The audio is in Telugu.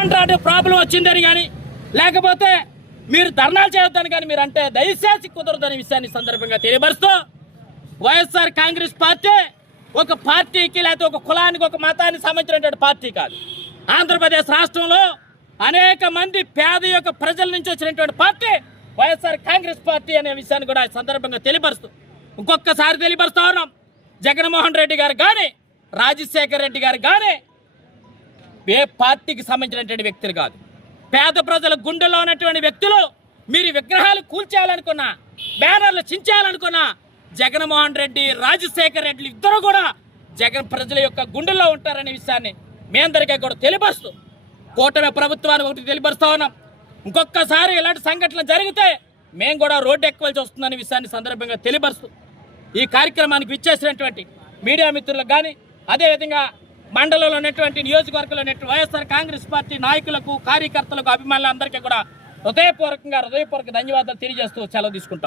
అంటే ప్రాబ్లం వచ్చిందని కానీ లేకపోతే మీరు ధర్నాలు చేయొద్దని కానీ మీరు అంటే దయచేసి కుదరదనే విషయాన్ని సందర్భంగా తెలియపరుస్తూ వైఎస్ఆర్ కాంగ్రెస్ పార్టీ ఒక పార్టీకి లేకపోతే ఒక కులానికి ఒక మతానికి సంబంధించినటువంటి పార్టీ కాదు. ఆంధ్రప్రదేశ్ రాష్ట్రంలో అనేక మంది పేద యొక్క ప్రజల నుంచి వచ్చినటువంటి పార్టీ వైఎస్ఆర్ కాంగ్రెస్ పార్టీ అనే విషయాన్ని కూడా సందర్భంగా తెలియపరుస్తూ ఇంకొకసారి తెలియపరుస్తా ఉన్నాం. జగన్మోహన్ రెడ్డి గారు కానీ రాజశేఖర్ రెడ్డి గారు కానీ ఏ పార్టీకి సంబంధించినటువంటి వ్యక్తులు కాదు. పేద ప్రజల గుండెల్లో ఉన్నటువంటి వ్యక్తులు. మీరు విగ్రహాలు కూల్చేయాలనుకున్నా, బ్యానర్లు చించేయాలనుకున్నా జగన్మోహన్ రెడ్డి రాజశేఖర్ రెడ్డి ఇద్దరు కూడా ప్రజల యొక్క గుండెల్లో ఉంటారనే విషయాన్ని మీ అందరికీ కూడా తెలియపరుస్తూ కూటమి ప్రభుత్వాన్ని ఒకటి తెలియపరుస్తా ఉన్నాం. ఇంకొకసారి ఇలాంటి సంఘటనలు జరిగితే మేము కూడా రోడ్డు ఎక్కవలసి వస్తుందనే విషయాన్ని సందర్భంగా తెలియపరుస్తూ ఈ కార్యక్రమానికి విచ్చేసినటువంటి మీడియా మిత్రులకు కానీ అదేవిధంగా మండలంలో ఉన్నటువంటి నియోజకవర్గంలో ఉన్నటువంటి వైఎస్ఆర్ కాంగ్రెస్ పార్టీ నాయకులకు కార్యకర్తలకు అభిమానులందరికీ కూడా హృదయపూర్వక ధన్యవాదాలు తెలియజేస్తూ సెలవు తీసుకుంటాం.